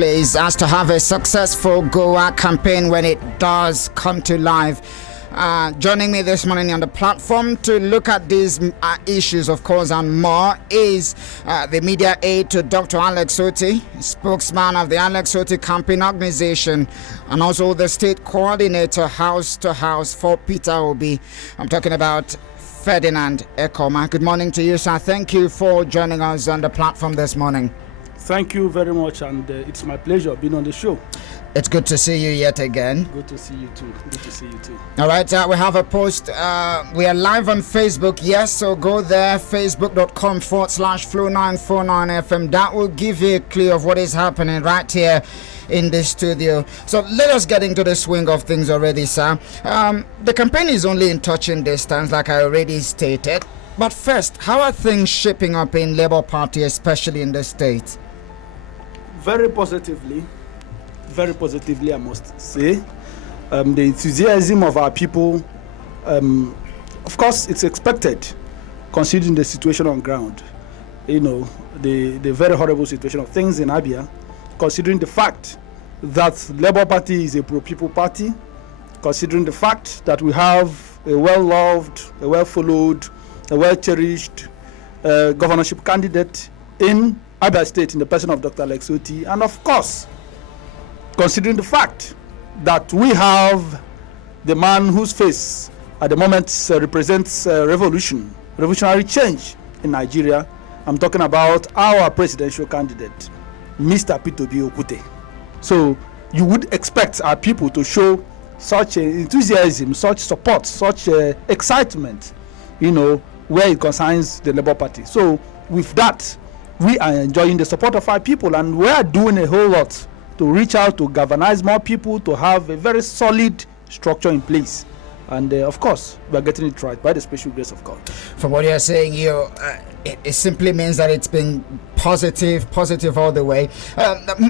place as to have a successful Goa campaign when it does come to life. Joining me this morning on the platform to look at these issues, of course, and more is the media aide to Dr. Alex Otti, spokesman of the Alex Otti Campaign Organization, and also the state coordinator house to house for Peter Obi. I'm talking about Ferdinand Ekoma. Good morning to you, sir. Thank you for joining us on the platform this morning. Thank you very much, and it's my pleasure being on the show. It's good to see you yet again. Good to see you too. Good to see you too. All right, we have a post. We are live on Facebook. Yes, so go there, facebook.com/Flow949FM. That will give you a clue of what is happening right here in the studio. So let us get into the swing of things already, sir. The campaign is only in touching distance, like I already stated. But first, how are things shaping up in Labour Party, especially in the state? Very positively, I must say. The enthusiasm of our people, of course, it's expected, considering the situation on ground. You know, the very horrible situation of things in Abia, considering the fact that Labour Party is a pro-people party, considering the fact that we have a well-loved, a well-followed, a well-cherished governorship candidate in Abia State in the person of Dr. Alex Otti, and of course, considering the fact that we have the man whose face at the moment represents revolutionary change in Nigeria. I'm talking about our presidential candidate, Mr. Peter Obi. So you would expect our people to show such enthusiasm, such support, such excitement, you know, where it concerns the Labour Party. So with that, we are enjoying the support of our people, and we are doing a whole lot to reach out, to galvanize more people, to have a very solid structure in place. And of course, we are getting it right by the special grace of God. From what you're saying, it simply means that it's been positive all the way.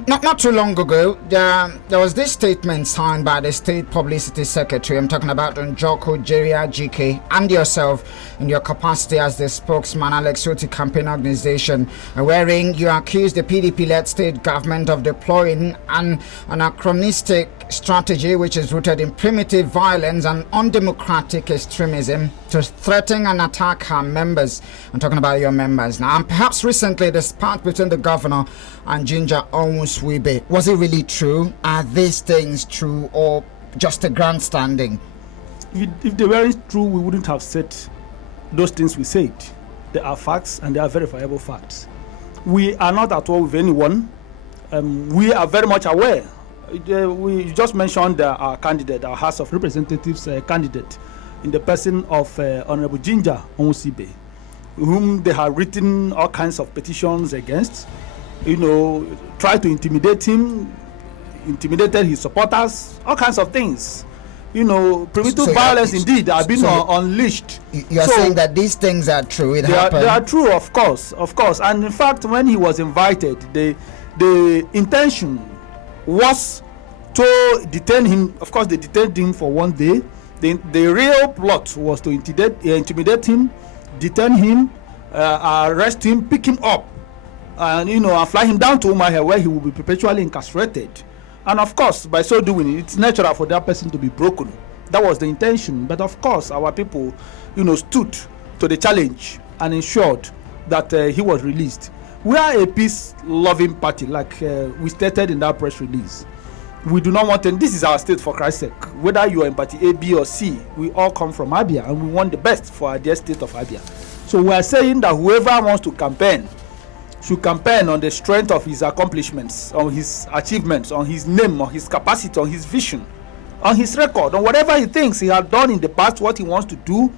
Not too long ago, there was this statement signed by the State Publicity Secretary. I'm talking about Njoko Jeria GK and yourself in your capacity as the spokesman, Alex Otti Campaign Organization, wherein you accused the PDP-led state government of deploying an anachronistic strategy which is rooted in primitive violence and undemocratic extremism to threaten and attack her members. I'm talking about your members now. And perhaps recently the spat between the governor and Ginger Onwusibe, was it really true? Are these things true or just a grandstanding? If they weren't true, we wouldn't have said those things we said. They are facts, and they are verifiable facts. We are not at war with anyone. We are very much aware. We just mentioned our candidate, our House of Representatives candidate, in the person of Honorable Ginger Onwusibe, whom they have written all kinds of petitions against, you know, tried to intimidate him, intimidated his supporters, all kinds of things. You know, primitive violence indeed have been unleashed. You are saying that these things are true, it happened? They are true, of course. And in fact, when he was invited, the intention was to detain him. Of course, they detained him for one day. The real plot was to intimidate him, detain him, arrest him, pick him up, and and fly him down to Umuahia, where he will be perpetually incarcerated. And of course, by so doing, it's natural for that person to be broken. That was the intention. But of course, our people, stood to the challenge and ensured that he was released. We are a peace-loving party, like we stated in that press release. We do not want, and this is our state, for Christ's sake. Whether you are in party A, B, or C, we all come from Abia, and we want the best for our dear state of Abia. So we are saying that whoever wants to campaign should campaign on the strength of his accomplishments, on his achievements, on his name, on his capacity, on his vision, on his record, on whatever he thinks he had done in the past, what he wants to do.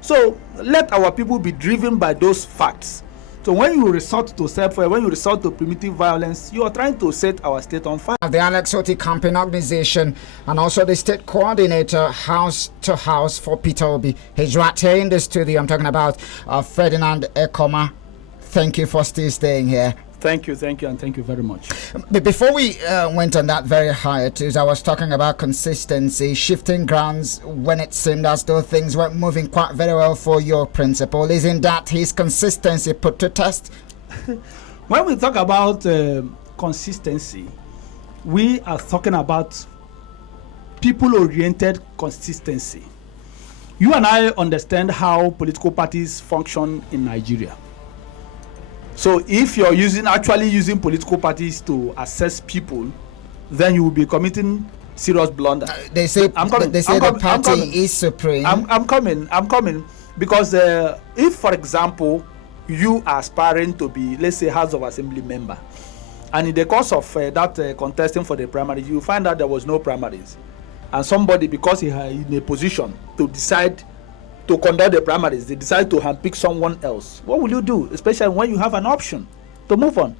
So let our people be driven by those facts. So when you resort to self-fire, when you resort to primitive violence, you are trying to set our state on fire. The Alex Otti Campaign Organization and also the state coordinator house to house for Peter Obi. He's right here in the studio. I'm talking about Ferdinand Ekoma. Thank you for still staying here. Thank you, and thank you very much. But before we went on that very hiatus, I was talking about consistency, shifting grounds when it seemed as though things weren't moving quite very well for your principal. Isn't that his consistency put to test? When we talk about consistency, we are talking about people-oriented consistency. You and I understand how political parties function in Nigeria. So if you're actually using political parties to assess people, then you will be committing serious blunder. They say the party is supreme. I'm coming because if, for example, you are aspiring to be, let's say, House of Assembly member, and in the course of that contesting for the primaries, you find out there was no primaries, and somebody, because he is in a position to decide to conduct the primaries, they decide to handpick someone else. What will you do, especially when you have an option to move on?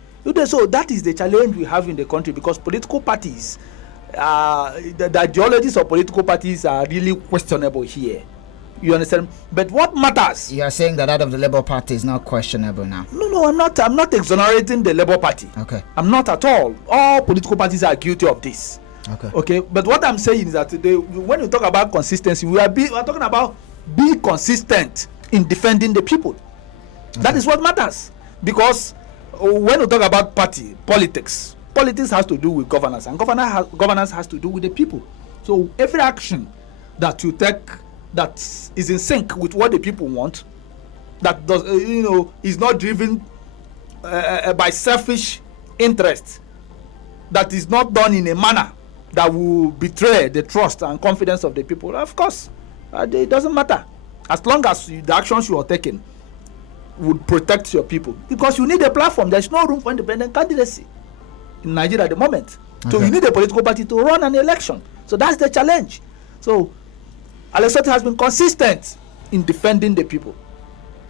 So that is the challenge we have in the country, because political parties, the ideologies of political parties are really questionable here. You understand? But what matters? You are saying that of the Labour Party is not questionable now. No, I'm not exonerating the Labour Party. Okay. I'm not at all. All political parties are guilty of this. Okay. But what I'm saying is that when you talk about consistency, we are talking about be consistent in defending the people. Okay. That is what matters. Because when you talk about politics has to do with governance, and governance has to do with the people. So every action that you take that is in sync with what the people want, that does is not driven by selfish interest, that is not done in a manner that will betray the trust and confidence of the people, of course, it doesn't matter, as long as the actions you are taking would protect your people, because you need a platform. There's no room for independent candidacy in Nigeria at the moment. So you need a political party to run an election. So that's the challenge. So Alex Otti has been consistent in defending the people.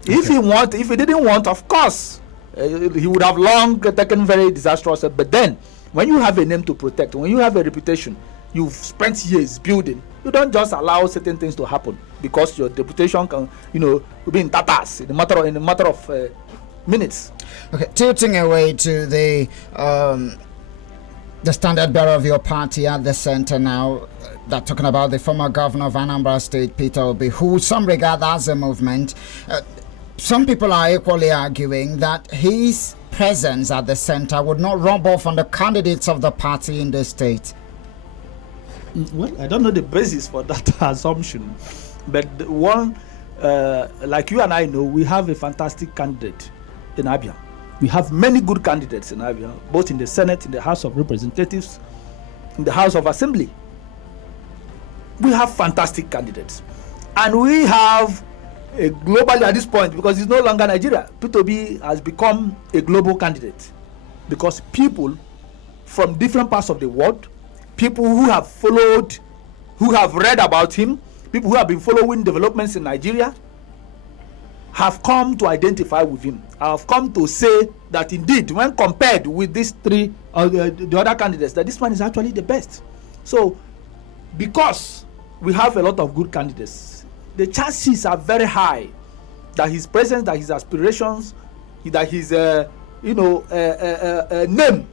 If he didn't want, of course, he would have long taken very disastrous steps. But then, when you have a name to protect, when you have a reputation, you've spent years building, you don't just allow certain things to happen because your reputation can, be in tatters in a matter of minutes. Okay, tilting away to the standard bearer of your party at the center now. That talking about the former governor of Anambra State, Peter Obi, who some regard as a movement. Some people are equally arguing that his presence at the center would not rub off on the candidates of the party in the state. Well, I don't know the basis for that assumption, but one, like you and I know, we have a fantastic candidate in Abia. We have many good candidates in Abia, both in the Senate, in the House of Representatives, in the House of Assembly. We have fantastic candidates, and we have a globally at this point, because it's no longer Nigeria, Peter Obi has become a global candidate, because people from different parts of the world, people who have followed, who have read about him, people who have been following developments in Nigeria, have come to identify with him, have come to say that indeed, when compared with these three the other candidates, that this man is actually the best. So because we have a lot of good candidates, the chances are very high that his presence, that his aspirations, that his name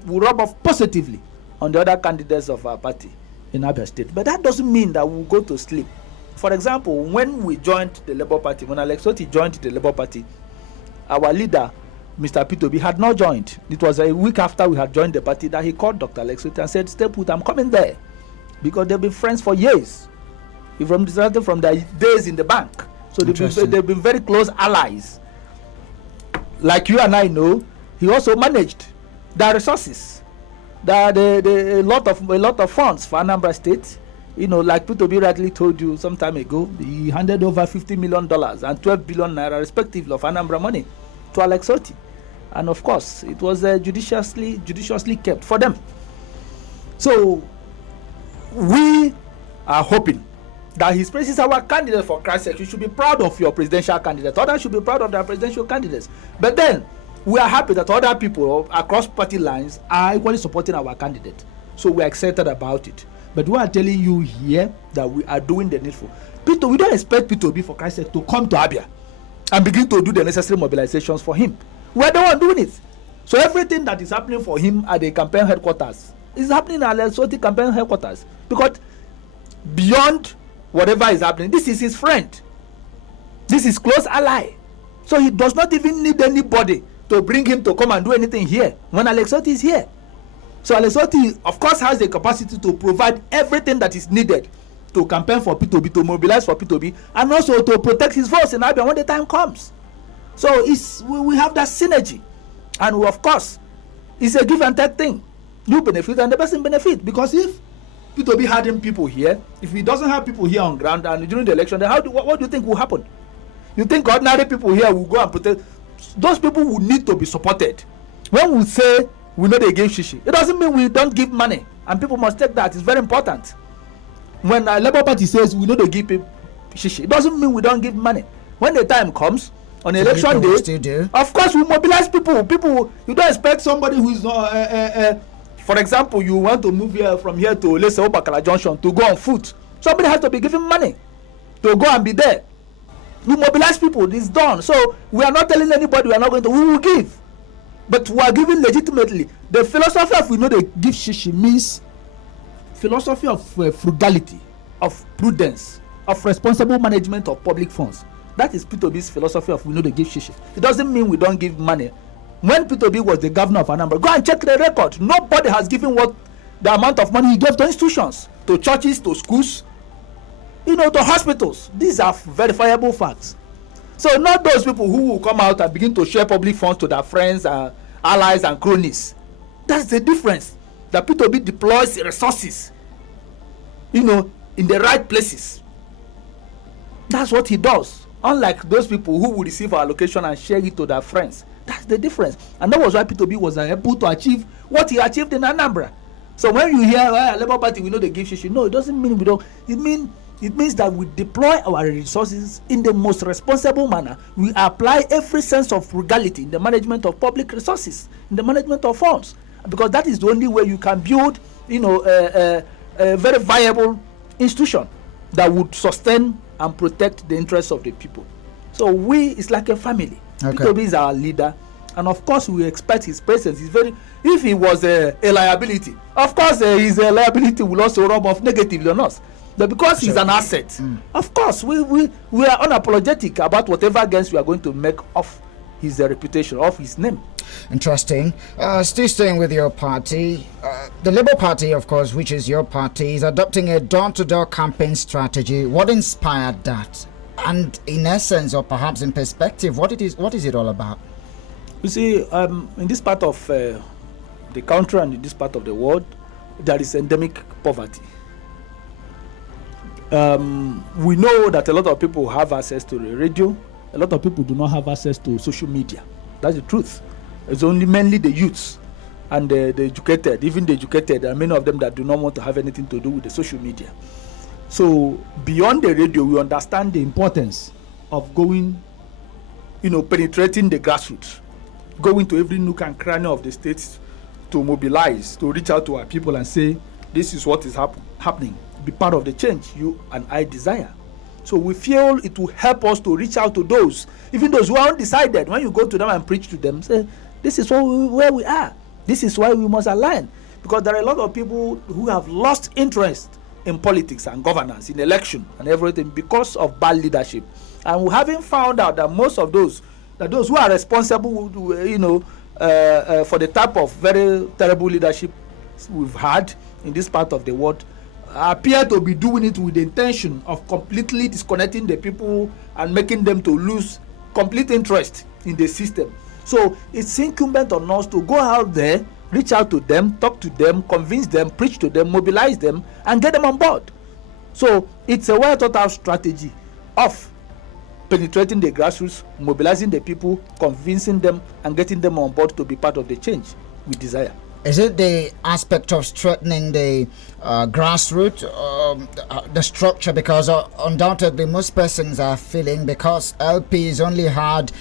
will rub off positively on the other candidates of our party in Abia State. But that doesn't mean that we'll go to sleep. For example, when we joined the Labour Party, when Alex Otti joined the Labour Party, our leader, Mr. Peter Obi, had not joined. It was a week after we had joined the party that he called Dr. Alex Otti and said, "Stay put, I'm coming there." Because they've been friends for years. From their days in the bank. So they've been very close allies. Like you and I know, he also managed their resources. A lot of funds for Anambra State. Like Peter Obi rightly told you some time ago, he handed over $50 million and 12 billion naira respectively of Anambra money to Alex Otti. And of course, it was judiciously kept for them. So we are hoping that his presence is our candidate. For Christ's sake, you should be proud of your presidential candidate. Others should be proud of their presidential candidates. But then, we are happy that other people across party lines are equally supporting our candidate. So we are excited about it. But we are telling you here that we are doing the needful. Peter, we don't expect Peter Obi, for Christ's sake, to come to Abia and begin to do the necessary mobilizations for him. We are the one doing it. So everything that is happening for him at the campaign headquarters is happening at Alex Otti campaign headquarters. Because beyond whatever is happening, this is his friend. This is close ally. So he does not even need anybody to bring him to come and do anything here when Alex Otti is here. So Alex Otti, of course, has the capacity to provide everything that is needed to campaign for P2B, to mobilize for P2B, and also to protect his votes in Abia when the time comes. So we have that synergy. And of course, it's a give and take thing. You benefit and the person benefit. Because if P2B had people here, if he doesn't have people here on ground and during the election, then what do you think will happen? You think ordinary people here will go and protect? Those people will need to be supported. When we say we know they give shishi, it doesn't mean we don't give money. And people must take that. It's very important. When a Labour Party says we know they give people shishi, it doesn't mean we don't give money. When the time comes, on election day, of course we mobilize people. People, you don't expect somebody who is not, for example, you want to move here from here to, let's say, Obakala Junction to go on foot. Somebody has to be giving money to go and be there. You mobilize people, it's done. So we are not telling anybody we are not going to, we will give. But we are giving legitimately. The philosophy of we know they give shishi means philosophy of frugality, of prudence, of responsible management of public funds. That is P2B's philosophy of we know they give shishi. It doesn't mean we don't give money. When P2B was the governor of Anambra, go and check the record. Nobody has given what the amount of money he gave to institutions, to churches, to schools, to hospitals. These are verifiable facts. So not those people who will come out and begin to share public funds to their friends, allies and cronies. That's the difference. The P2B deploys resources, in the right places. That's what he does. Unlike those people who will receive our allocation and share it to their friends. That's the difference. And that was why P2B was able to achieve what he achieved in Anambra. So when you hear Labour Party, we know they give shishi. No, it doesn't mean we don't. It means that we deploy our resources in the most responsible manner. We apply every sense of frugality in the management of public resources, in the management of funds, because that is the only way you can build, a very viable institution that would sustain and protect the interests of the people. So it's like a family. Okay. P2B is our leader, and of course we expect his presence. If he was a liability, of course his liability will also rub off negatively on us. But because he's an asset, of course we are unapologetic about whatever gains we are going to make of his reputation, of his name. Interesting. Still staying with your party, the Labour Party, of course, which is your party, is adopting a door-to-door campaign strategy. What inspired that? And in essence, or perhaps in perspective, what is it all about? You see, in this part of the country and in this part of the world, there is endemic poverty. We know that a lot of people have access to the radio. A lot of people do not have access to social media. That's the truth. It's only mainly the youths and the educated. Even the educated, there are many of them that do not want to have anything to do with the social media. So beyond the radio, we understand the importance of going, penetrating the grassroots, going to every nook and cranny of the states to mobilize, to reach out to our people and say, this is what is happening. Be part of the change you and I desire. So we feel it will help us to reach out to those, even those who are undecided. When you go to them and preach to them, say, this is where we are. This is why we must align. Because there are a lot of people who have lost interest in politics and governance, in election and everything because of bad leadership. And we haven't found out that most of those who are responsible, for the type of very terrible leadership we've had in this part of the world, appear to be doing it with the intention of completely disconnecting the people and making them to lose complete interest in the system. So it's incumbent on us to go out there, reach out to them, talk to them, convince them, preach to them, mobilize them, and get them on board. So it's a well thought out strategy of penetrating the grassroots, mobilizing the people, convincing them, and getting them on board to be part of the change we desire. Is it the aspect of strengthening the grassroots, the structure? Because undoubtedly most persons are feeling, because LPs only had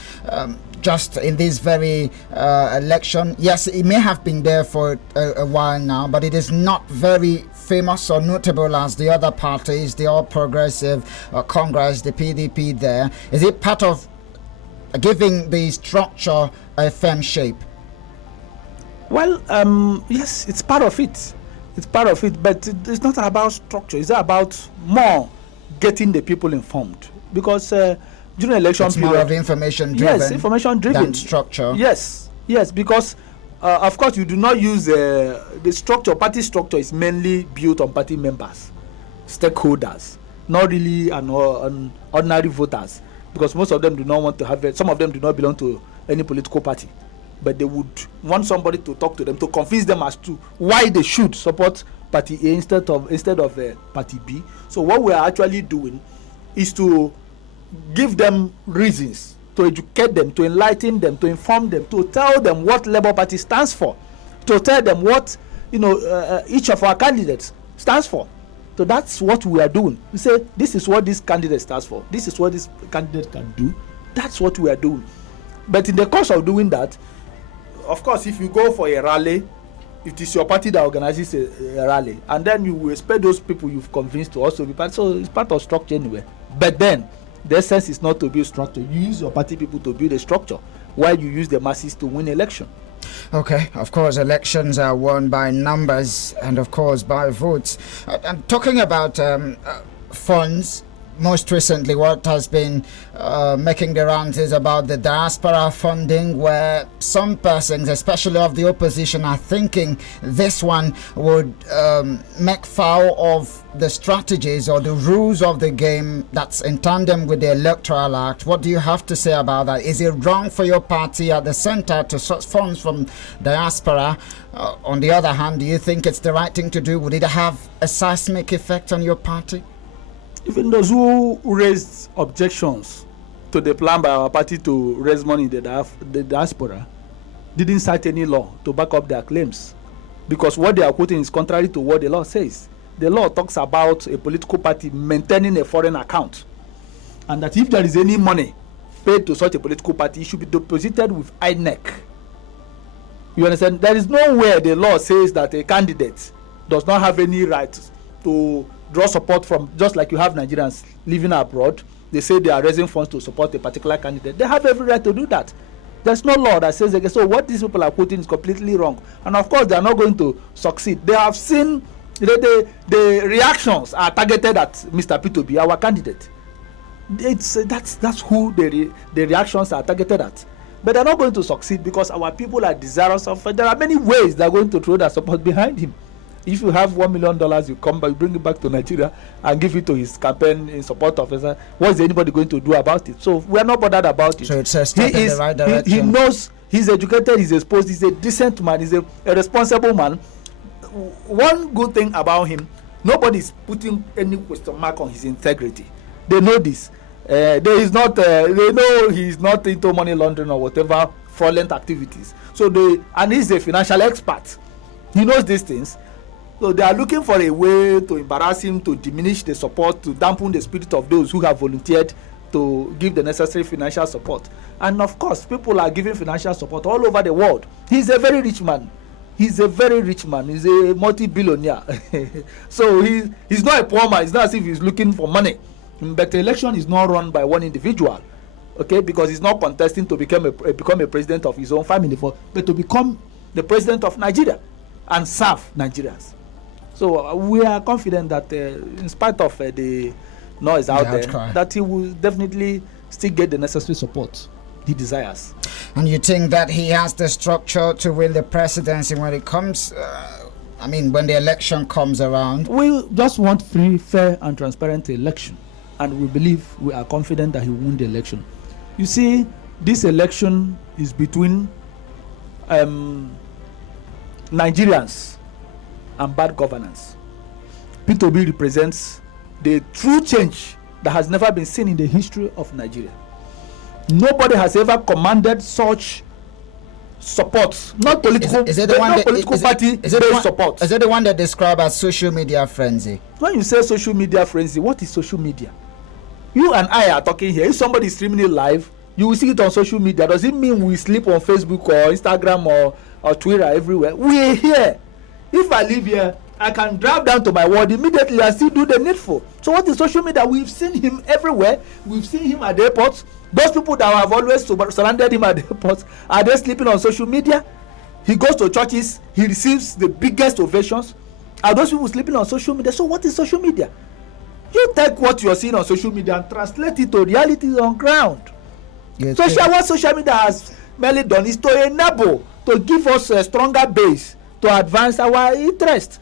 just in this very election, yes, it may have been there for a while now, but it is not very famous or notable as the other parties, the All Progressive Congress, the PDP there. Is it part of giving the structure a firm shape? Well, yes, it's part of it. It's part of it, but it's not about structure. It's about more getting the people informed. Because during election it's period, more of information driven. Yes, information driven than structure. Yes, because of course, you do not use the structure. Party structure is mainly built on party members, stakeholders, not really on ordinary voters, because most of them do not want to have it. Some of them do not belong to any political party, but they would want somebody to talk to them, to convince them as to why they should support party A instead of party B. So what we are actually doing is to give them reasons, to educate them, to enlighten them, to inform them, to tell them what Labour Party stands for, to tell them what each of our candidates stands for. So that's what we are doing. We say this is what this candidate stands for. This is what this candidate can do. That's what we are doing. But in the course of doing that, of course, if you go for a rally, it is your party that organizes a rally, and then you will expect those people you've convinced to also be part. So it's part of structure anyway. But then the essence is not to build structure. You use your party people to build a structure, while you use the masses to win election. Okay, of course, elections are won by numbers and, of course, by votes. I'm talking about funds. Most recently, what has been making the rounds is about the Diaspora Funding, where some persons, especially of the opposition, are thinking this one would make foul of the strategies or the rules of the game that's in tandem with the Electoral Act. What do you have to say about that? Is it wrong for your party at the center to source funds from diaspora? On the other hand, do you think it's the right thing to do? Would it have a seismic effect on your party? Even those who raised objections to the plan by our party to raise money in the diaspora didn't cite any law to back up their claims, because what they are quoting is contrary to what the law says. The law talks about a political party maintaining a foreign account, and that if there is any money paid to such a political party, it should be deposited with INEC. You understand? There is nowhere the law says that a candidate does not have any right to draw support from, just like you have Nigerians living abroad. They say they are raising funds to support a particular candidate. They have every right to do that. There's no law that says again. So what these people are quoting is completely wrong. And of course, they are not going to succeed. They have seen the reactions are targeted at Mr. P2B, our candidate. That's who the reactions are targeted at. But they're not going to succeed because our people are desirous of. There are many ways they're going to throw their support behind him. If you have $1 million, you come back, you bring it back to Nigeria and give it to his campaign in support of it. What is anybody going to do about it? So we are not bothered about it. So it's a step in the right direction. He knows, he's educated, he's exposed, he's a decent man, he's a responsible man. One good thing about him, nobody is putting any question mark on his integrity. They know this. They know he's not into money laundering or whatever fraudulent activities. And he's a financial expert. He knows these things. So they are looking for a way to embarrass him, to diminish the support, to dampen the spirit of those who have volunteered to give the necessary financial support. And of course, people are giving financial support all over the world. He's a very rich man. He's a multi-billionaire. So he's not a poor man. It's not as if he's looking for money. But the election is not run by one individual, okay? Because he's not contesting to become a president of his own family, but to become the president of Nigeria and serve Nigerians. So we are confident that in spite of the noise out there, that he will definitely still get the necessary support he desires. And you think that he has the structure to win the presidency when it comes, when the election comes around? We just want free, fair and transparent election. And we are confident that he will win the election. You see, this election is between Nigerians and bad governance. P2B represents the true change that has never been seen in the history of Nigeria. Nobody has ever commanded such support. Not political. Is it the one support? Is it the one that described as social media frenzy? When you say social media frenzy, what is social media? You and I are talking here. If somebody is streaming it live, you will see it on social media. Does it mean we sleep on Facebook or Instagram or Twitter everywhere? We are here. If I live here, I can drive down to my ward immediately and still do the needful. So what is social media? We've seen him everywhere. We've seen him at the airports. Those people that have always surrounded him at the airports, are they sleeping on social media? He goes to churches. He receives the biggest ovations. Are those people sleeping on social media? So what is social media? You take what you're seeing on social media and translate it to reality on ground. What social media has merely done is to enable, to give us a stronger base to advance our interest.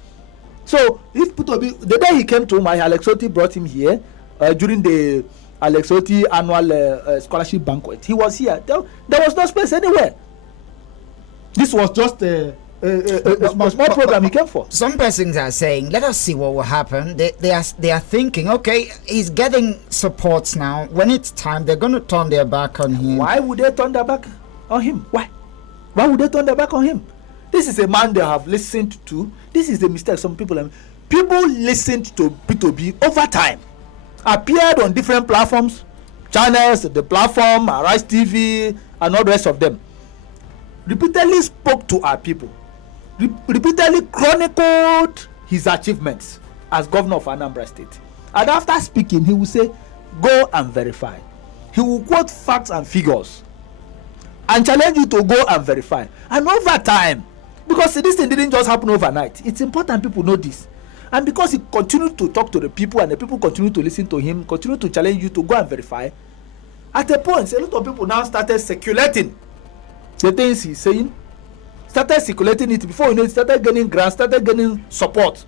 So if P2B, the day he came to my Alex Otti brought him here during the Alex Otti annual scholarship banquet, he was here. There was no space anywhere. This was just a small program he came for. Some persons are saying, let us see what will happen. They are thinking, okay, he's getting supports now. When it's time, they're going to turn their back on him. Why would they turn their back on him? Why would they turn their back on him? This is a man they have listened to. This is the mistake some people have. People listened to P2B over time, appeared on different platforms, channels, the platform, Arise TV, and all the rest of them. Repeatedly spoke to our people, repeatedly chronicled his achievements as governor of Anambra State. And after speaking, he will say, go and verify. He will quote facts and figures and challenge you to go and verify. And over time, because this thing didn't just happen overnight, it's important people know this. And because he continued to talk to the people and the people continued to listen to him, continued to challenge you to go and verify, at a point, a lot of people now started circulating the things he's saying, started circulating it. Before you know it, started getting grants, started getting support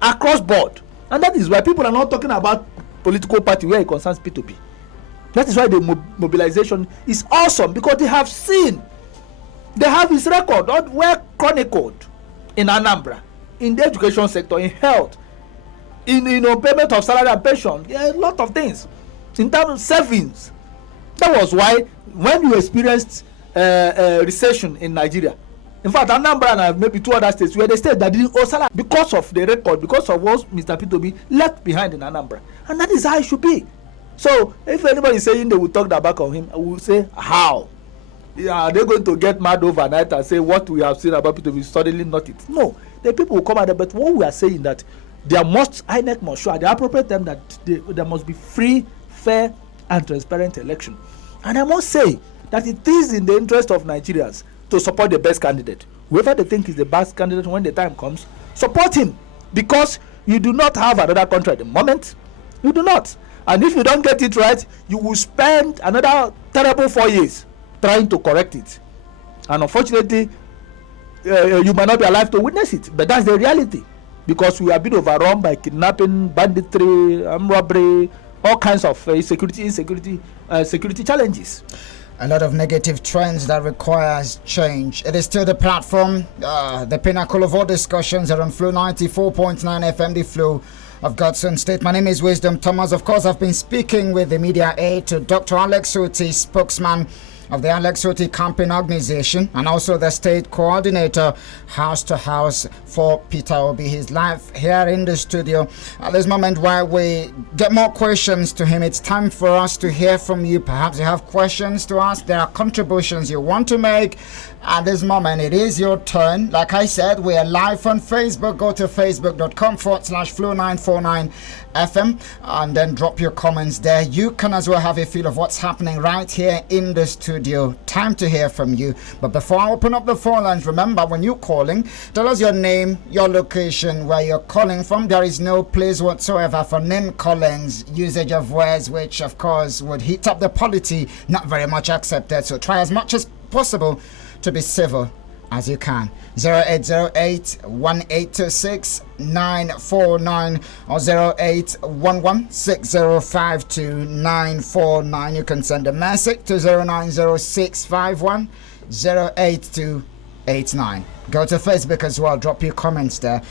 across board. And that is why people are not talking about political party where it concerns P2B. That is why the mobilization is awesome, because they have seen, they have his record well chronicled in Anambra, in the education sector, in health, in payment of salary and pension, a lot of things, in terms of savings. That was why when you experienced recession in Nigeria, in fact, Anambra and maybe two other states where the state that didn't owe salary because of the record, because of what Mr. P2B left behind in Anambra, and that is how it should be. So if anybody is saying they will talk their back on him, I will say, how? Are they going to get mad overnight and say what we have seen about P2B is suddenly not it? No, the people will come out there, but what we are saying that INEC must show at the appropriate time that there must be free, fair, and transparent election. And I must say that it is in the interest of Nigerians to support the best candidate. Whoever they think is the best candidate when the time comes, support him, because you do not have another country at the moment. You do not. And if you don't get it right, you will spend another terrible 4 years trying to correct it. And unfortunately, you might not be alive to witness it. But that's the reality, because we have been overrun by kidnapping, banditry, armed robbery, all kinds of security challenges. A lot of negative trends that requires change. It is still the platform, the pinnacle of all discussions are on Flow 94.9 FM, the Flow of Godson State. My name is Wisdom Thomas. Of course, I've been speaking with the media aide to Dr. Alex Otti, spokesman of the Alex Otti Campaign Organization, and also the state coordinator house to house for Peter Obi. He's live here in the studio at this moment while we get more questions to him. It's time for us to hear from you. Perhaps you have questions to ask. There are contributions you want to make. At this moment, it is your turn. Like I said, we are live on Facebook. Go to facebook.com/Flow949 FM and then drop your comments there. You can as well have a feel of what's happening right here in the studio. Time to hear from you. But before I open up the phone lines, remember, when you're calling, tell us your name, your location, where you're calling from. There is no place whatsoever for name callings, usage of words which of course would heat up the polity. Not very much accepted. So try as much as possible to be civil as you can. 0808-1826-949 or 0811-6052-949. You can send a message to 090651-08289. Go to Facebook as well. Drop your comments there.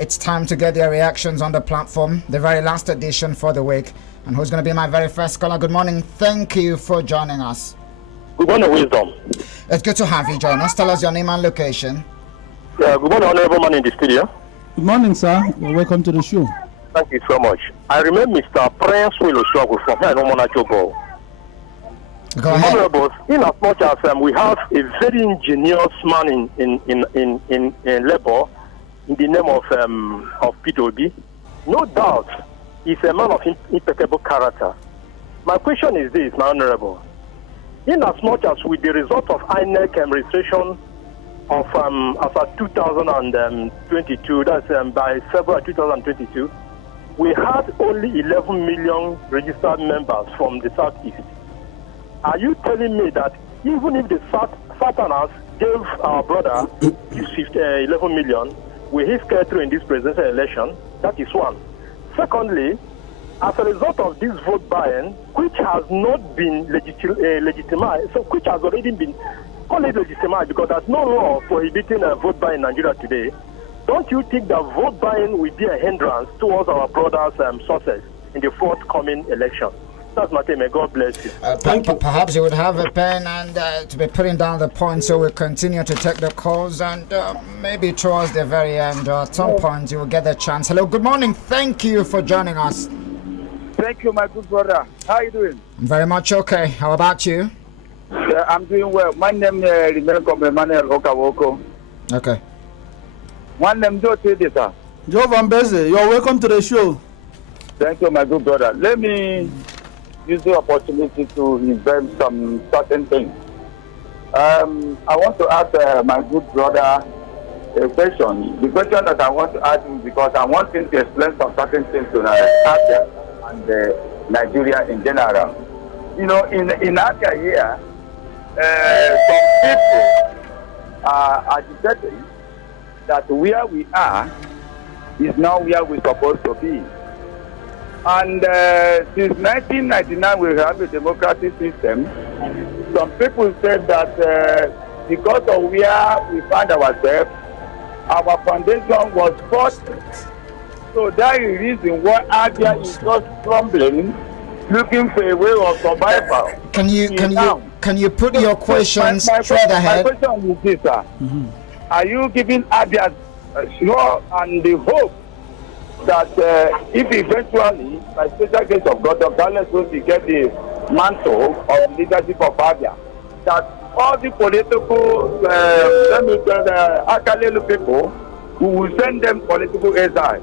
It's time to get your reactions on the platform. The very last edition for the week. And who's going to be my very first caller? Good morning. Thank you for joining us. Good morning, Wisdom. It's good to have you join us. Tell us your name and location. Yeah, good morning, honorable man in the studio. Good morning, sir. Welcome to the show. Thank you so much. I remember Mr. Prince Wiloswago from here in Omonachobo. Go ahead. Honorables, in as much as we have a very ingenious man in labor in the name of P2B, no doubt he's a man of impeccable character. My question is this, my honorable. In as much as with the result of INEC registration of as of 2022, that's by February 2022, we had only 11 million registered members from the Southeast. Are you telling me that even if the Southerners gave our brother 11 million, will he scale through in this presidential election? That is one. Secondly, as a result of this vote buying, which has not been legitimized, so which has already been called legitimized because there's no law prohibiting a vote buying in Nigeria today, don't you think that vote buying will be a hindrance towards our brother's success in the forthcoming election? That's my thing. May God bless you. Perhaps you would have a pen and to be putting down the points, so we'll continue to take the calls, and maybe towards the very end, at some point, you will get the chance. Hello, good morning. Thank you for joining us. Thank you, my good brother. How are you doing? I'm very much okay. How about you? I'm doing well. My name is Emmanuel Okawoko. Okay. One name do this, sir. Joe Van Beze, you're welcome to the show. Thank you, my good brother. Let me use the opportunity to invent some certain things. I want to ask my good brother a question. The question that I want to ask him, because I want him to explain some certain things to Abia and Nigeria in general. You know, in Abia here, some people are agitating that where we are is not where we're supposed to be. And since 1999, we have a democratic system. Some people said that because of where we find ourselves, our foundation was forced. So that is the reason why Abia is just crumbling, looking for a way of survival. Can you put your questions straight ahead? My question is this, sir. Mm-hmm. Are you giving Abia sure and the hope that if eventually, by special case of God, Carlos will get the mantle of leadership of Abia, that all the political, Akalelu people, who will send them political exile?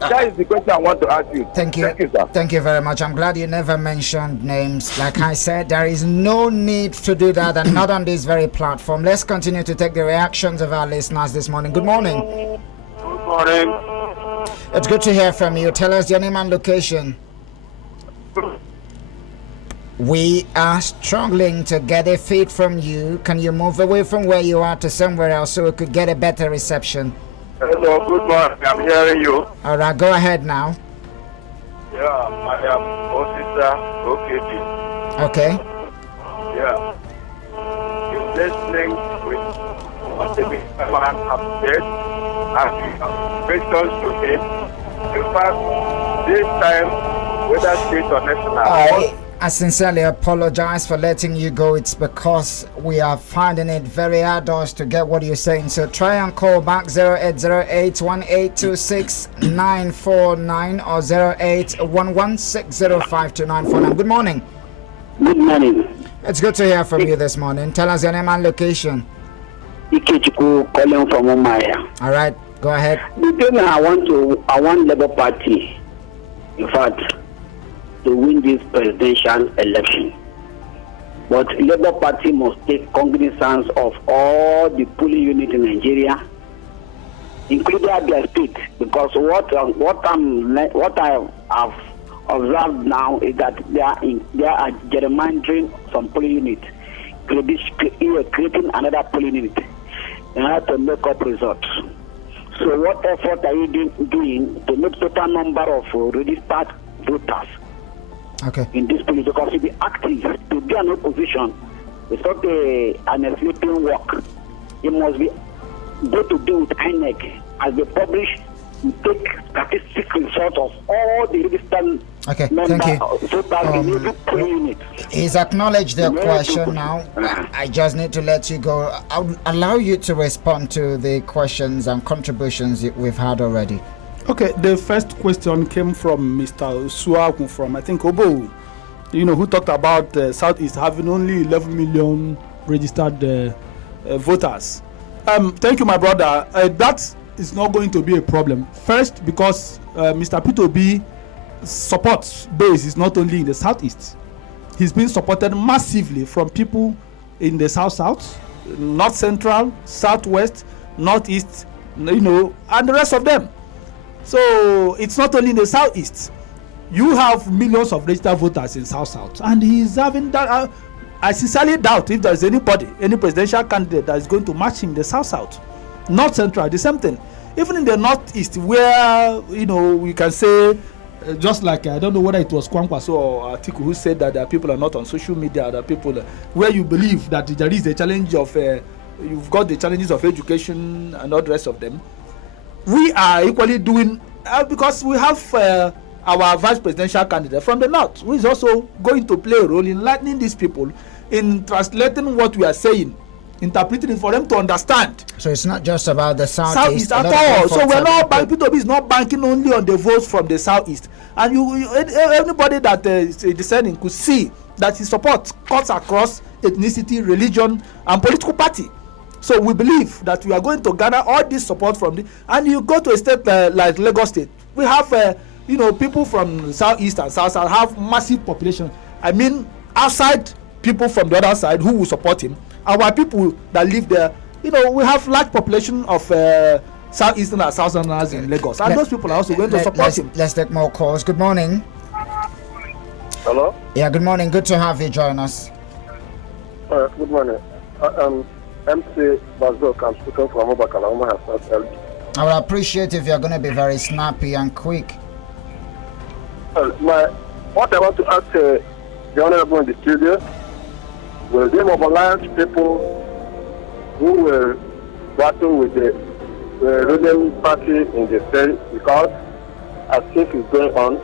That is the question I want to ask you. Thank you. Thank you, sir. Thank you very much. I'm glad you never mentioned names. Like I said, there is no need to do that, and not on this very platform. Let's continue to take the reactions of our listeners this morning. Good morning. Good morning. It's good to hear from you. Tell us your name and location. We are struggling to get a feed from you. Can you move away from where you are to somewhere else so we could get a better reception? Hello, good morning. I'm hearing you. All right, go ahead now. Yeah, I am Otti. Okay. Yeah. You're listening with what the man has said, and questions to him. In fact, this time, whether state or national. I sincerely apologize for letting you go. It's because we are finding it very arduous to get what you're saying. So try and call back 0808-1826-949 or 0811-605-2949. Good morning. Good morning. It's good to hear from you this morning. Tell us your name and location. Ikechuku calling from Umaya. All right, go ahead. The thing I want Labour Party, in fact, to win this presidential election. But Labour Party must take cognizance of all the polling units in Nigeria, including Abia State, because what I have observed now is that they are gerrymandering some polling units, creating another polling unit in order to make up results. So what effort are you doing to make total number of registered voters in this police? Because to be active, to be an opposition, it's not an sleeping work. It must be go to do with INEC. As they publish, we take statistic results of all the registered thank you. He's acknowledged the question now. I just need to let you go. I'll allow you to respond to the questions and contributions we've had already. Okay, the first question came from Mr. Suaku from, I think, Obo, who talked about Southeast having only 11 million registered voters. Thank you, my brother. That is not going to be a problem. First, because Mr. P2B support base is not only in the Southeast. He's been supported massively from people in the South, North Central, Southwest, Northeast, and the rest of them. So it's not only in the Southeast. You have millions of registered voters in South, and he's having that I sincerely doubt if there's any presidential candidate that is going to match him in the South, North Central, the same thing. Even in the Northeast, where, we can say, just like, I don't know whether it was Kwankwaso or Atiku who said that there are people are not on social media, there are people where you believe that there is the challenge of, you've got the challenges of education and all the rest of them. We are equally doing, because we have our vice presidential candidate from the North, who is also going to play a role in enlightening these people, in translating what we are saying, interpreting it for them to understand. So it's not just about the Southeast at all. So we're not P2B is not banking only on the votes from the Southeast. And anybody that is discerning could see that his support cuts across ethnicity, religion, and political party. So we believe that we are going to gather all this support from and you go to a state like Lagos State, we have people from Southeast and South have massive population. I mean, outside people from the other side who will support him. Our people that live there, we have large population of Southeastern and Southerners in Lagos, and those people are also going to support him. Let's take more calls. Good morning. Hello? Yeah, good morning. Good to have you join us. Good morning. MC Bazok, I'm speaking from Obakala. I would appreciate if you're going to be very snappy and quick. What I want to ask the Honorable in the studio, will they mobilize people who will battle with the ruling party in the state? Because as things is going on,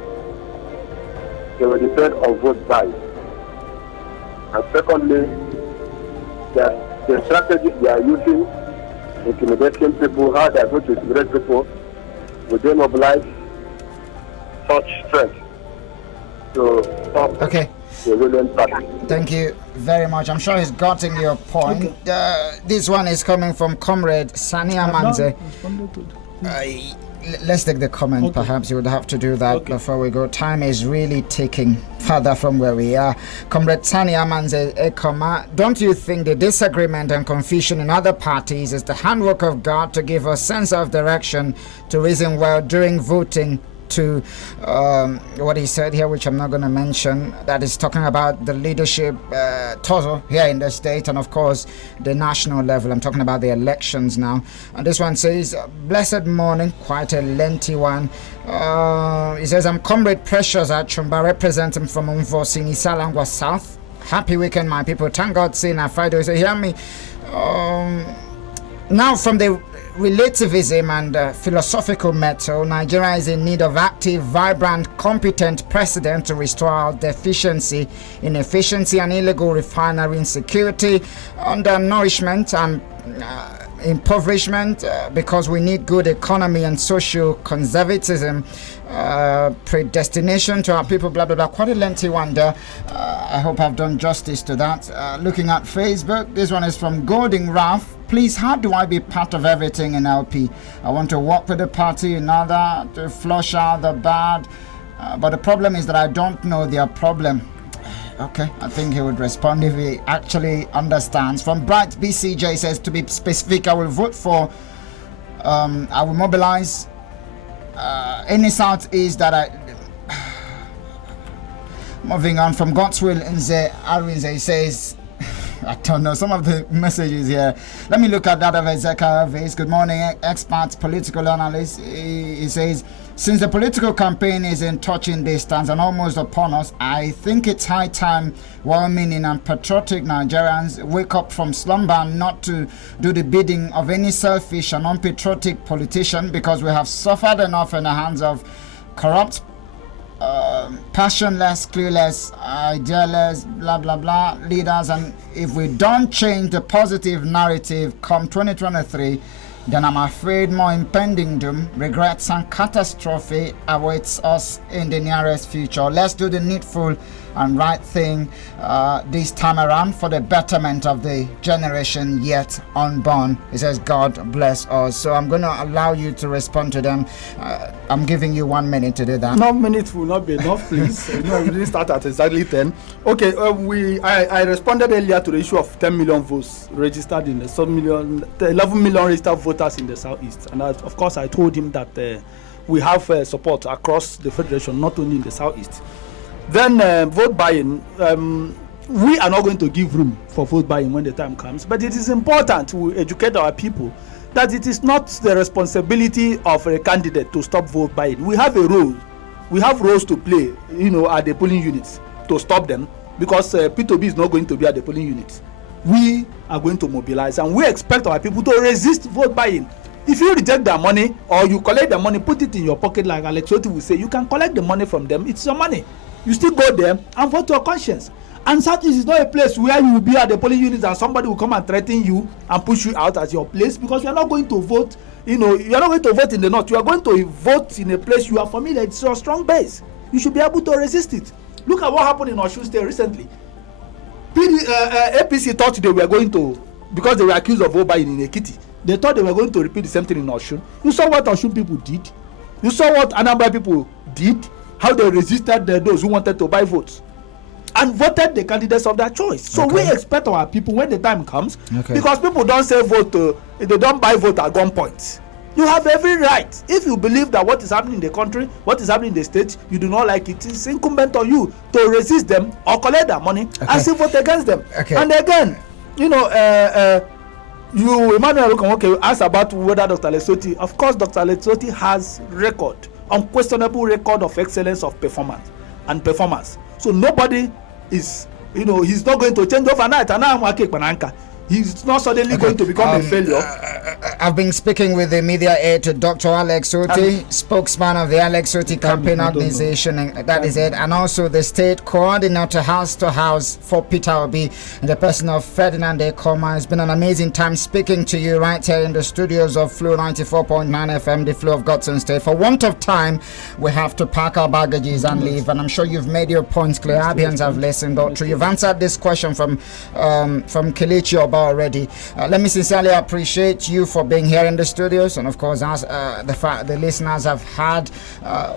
they will depend on vote buy. And secondly, the strategy they are using, intimidating people, how they are going to intimidate people, will they mobilize such strength to stop the ruling party? Thank you very much. I'm sure he's gotten your point. Okay. This one is coming from Comrade Sani Amanze. Let's take the comment. Okay. Perhaps you would have to do that before we go. Time is really ticking further from where we are. Comrade Sani Amanze Ekoma, don't you think the disagreement and confusion in other parties is the handwork of God to give us sense of direction to reason well during voting? To what he said here, which I'm not going to mention, that is talking about the leadership tussle here in the state and of course the national level. I'm talking about the elections now. And this one says, blessed morning, quite a lengthy one. He says, I'm Comrade Precious at Chumba, representing from Umvosini Salangwa South. Happy weekend, my people. Thank God, seeing our Friday. So hear me. Now from the relativism and philosophical metal, Nigeria is in need of active, vibrant, competent president to restore our deficiency, inefficiency and illegal refinery insecurity, undernourishment and impoverishment, because we need good economy and social conservatism, predestination to our people, blah blah blah. Quite a lengthy one there. I hope I've done justice to that. Looking at Facebook, this one is from Golding Ralph. Please, how do I be part of everything in LP? I want to work with the party in order to flush out the bad, but the problem is that I don't know their problem. Okay, I think he would respond if he actually understands. From Bright BCJ says, to be specific, I will vote for, I will mobilize any Southeast that I... Moving on, from God's will, Nze Arinze, he says, I don't know, some of the messages here. Let me look at that of Ezekiel Aves. Good morning, experts, political analysts. He says, since the political campaign is in touching distance and almost upon us, I think it's high time well-meaning and patriotic Nigerians wake up from slumber and not to do the bidding of any selfish and unpatriotic politician, because we have suffered enough in the hands of corrupt, passionless, clueless, idealist, blah blah blah leaders. And if we don't change the positive narrative come 2023, then I'm afraid more impending doom, regrets and catastrophe awaits us in the nearest future. Let's do the needful and right thing this time around for the betterment of the generation yet unborn. It says, God bless us. So I'm going to allow you to respond to them. I'm giving you 1 minute to do that. 1 minute will not be enough, please. No, we didn't start at exactly 10. Okay, I responded earlier to the issue of 10 million votes registered in the 11 million registered voters in the Southeast. And of course, I told him that we have support across the Federation, not only in the Southeast. Then vote buying, we are not going to give room for vote buying when the time comes, but it is important to educate our people that it is not the responsibility of a candidate to stop vote buying. We have a role, we have roles to play, at the polling units to stop them, because P2B is not going to be at the polling units. We are going to mobilize, and we expect our people to resist vote buying. If you reject their money or you collect the money, put it in your pocket, like Alex Otti will say, you can collect the money from them. It's your money. You still go there and vote to your conscience. And such is not a place where you will be at the polling units and somebody will come and threaten you and push you out as your place, because you are not going to vote. You are not going to vote in the north. You are going to vote in a place you are familiar. It's your strong base. You should be able to resist it. Look at what happened in Osun State recently. APC thought they were going to, because they were accused of vote buying in Ekiti, they thought they were going to repeat the same thing in Osun. You saw what Osun people did. You saw what Anambra people did, how they resisted those who wanted to buy votes and voted the candidates of their choice. So we expect our people, when the time comes, because people don't say vote, they don't buy vote at gunpoint. You have every right. If you believe that what is happening in the country, what is happening in the state, you do not like it, it's incumbent on you to resist them or collect their money and still vote against them. And again, Emmanuel Okomoke asked about whether Dr. Lesoti. Of course, Dr. Lesoti has unquestionable record of excellence of performance. So nobody is, he's not going to change overnight. He's not suddenly going to become a failure. I've been speaking with the media aide to Dr. Alex Otti, spokesman of the Alex Otti Campaign Organization, and that is it, and also the state coordinator house to house for Peter Obi, and the person of Ferdinand Ekoma. It's been an amazing time speaking to you right here in the studios of Flow 94.9 FM, the Flow of Godson State. For want of time, we have to pack our baggages and leave, and I'm sure you've made your points clear. Abians have listened, but you've answered this question from Kelechi Oba already. Let me sincerely appreciate you for being here in the studios, and of course, as the listeners have heard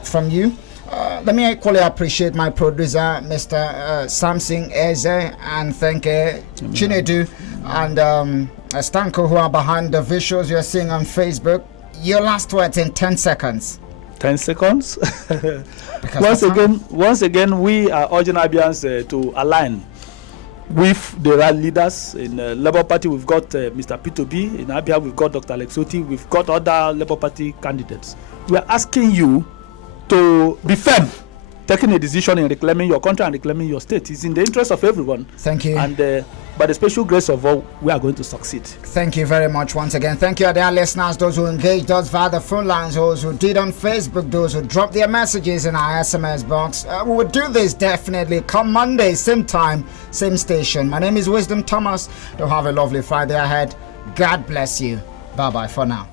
from you. Let me equally appreciate my producer, Mr. Samson Eze, and thank Chinedu and Stanko, who are behind the visuals you're seeing on Facebook. Your last words in 10 seconds. 10 seconds? Once again, we are urging Abians to align with the right leaders. In Labour Party, we've got Mr. P2B. In Abia, we've got Dr. Alex Otti. We've got other Labour Party candidates. We are asking you to be firm, taking a decision in reclaiming your country and reclaiming your state. It's in the interest of everyone. Thank you. And by the special grace of all, we are going to succeed. Thank you very much once again. Thank you, dear listeners, those who engaged us via the phone lines, those who did on Facebook, those who dropped their messages in our SMS box. We will do this definitely come Monday, same time, same station. My name is Wisdom Thomas. Do have a lovely Friday ahead. God bless you. Bye-bye for now.